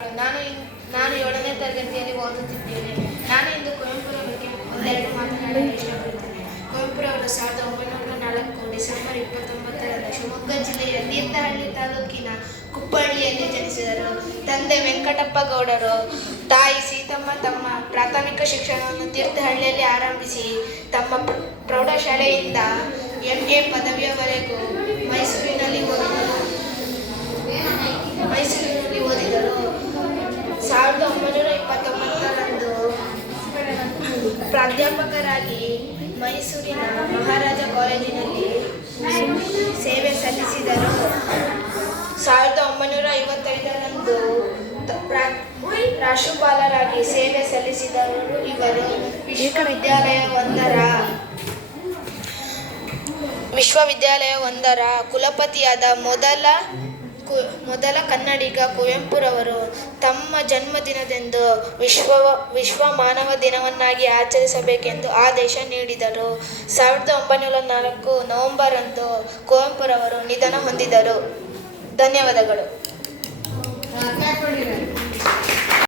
ನಾನು ನಾನು ಏಳನೇ ತರಗತಿಯಲ್ಲಿ ಓದುತ್ತಿದ್ದೇನೆ. ನಾನು ಇಂದು ಕುವೆಂಪುರ ಬಗ್ಗೆ ಒಂದೆರಡು ಮಾತನಾಡಲು ಇಷ್ಟಪಡುತ್ತೇನೆ. ಕುವೆಂಪುರವರು ಸಾವಿರದ ಒಂಬೈನೂರ ನಾಲ್ಕು ಡಿಸೆಂಬರ್ ಇಪ್ಪತ್ತೊಂಬತ್ತರಂದು ಶಿವಮೊಗ್ಗ ಜಿಲ್ಲೆಯ ತೀರ್ಥಹಳ್ಳಿ ತಾಲೂಕಿನ ಕುಪ್ಪಳ್ಳಿಯಲ್ಲಿ ಜನಿಸಿದರು. ತಂದೆ ವೆಂಕಟಪ್ಪ ಗೌಡರು, ತಾಯಿ ಸೀತಮ್ಮ ತಮ್ಮ ಪ್ರಾಥಮಿಕ ಶಿಕ್ಷಣವನ್ನು ತೀರ್ಥಹಳ್ಳಿಯಲ್ಲಿ ಆರಂಭಿಸಿ ತಮ್ಮ ಪ್ರ- ಪ್ರೌಢಶಾಲೆಯಿಂದ ಎಂ ಎ ಪದವಿಯವರೆಗೂ ಮೈಸೂರಿನಲ್ಲಿ ಓದಿದರು ಮೈಸೂರಿನಲ್ಲಿ ಓದಿದರು ಸಾವಿರದ ಒಂಬೈನೂರ ಇಪ್ಪತ್ತೊಂಬತ್ತರಂದು ಪ್ರಾಧ್ಯಾಪಕರಾಗಿ ಮೈಸೂರಿನ ಮಹಾರಾಜ ಕಾಲೇಜಿನಲ್ಲಿ ಸೇವೆ ಸಲ್ಲಿಸಿದರು. ಸಾವಿರದ ಒಂಬೈನೂರ ಐವತ್ತೈದರಂದು ರಾಶುಪಾಲರಾಗಿ ಸೇವೆ ಸಲ್ಲಿಸಿದರು ಇವರು ವಿಶ್ವವಿದ್ಯಾಲಯ ಒಂದರ ಕುಲಪತಿಯಾದ ಮೊದಲ ಮೊದಲ ಕನ್ನಡಿಗ ಕುವೆಂಪುರವರು ಜನ್ಮದಿನದಂದು ವಿಶ್ವ ವಿಶ್ವ ಮಾನವ ದಿನವನ್ನಾಗಿ ಆಚರಿಸಬೇಕೆಂದು ಆದೇಶ ನೀಡಿದರು. ಸಾವಿರದ ಒಂಬೈನೂರ ನಾಲ್ಕು ನವೆಂಬರಂದು ಕುವೆಂಪುರವರು ನಿಧನ ಹೊಂದಿದರು. ಧನ್ಯವಾದಗಳು.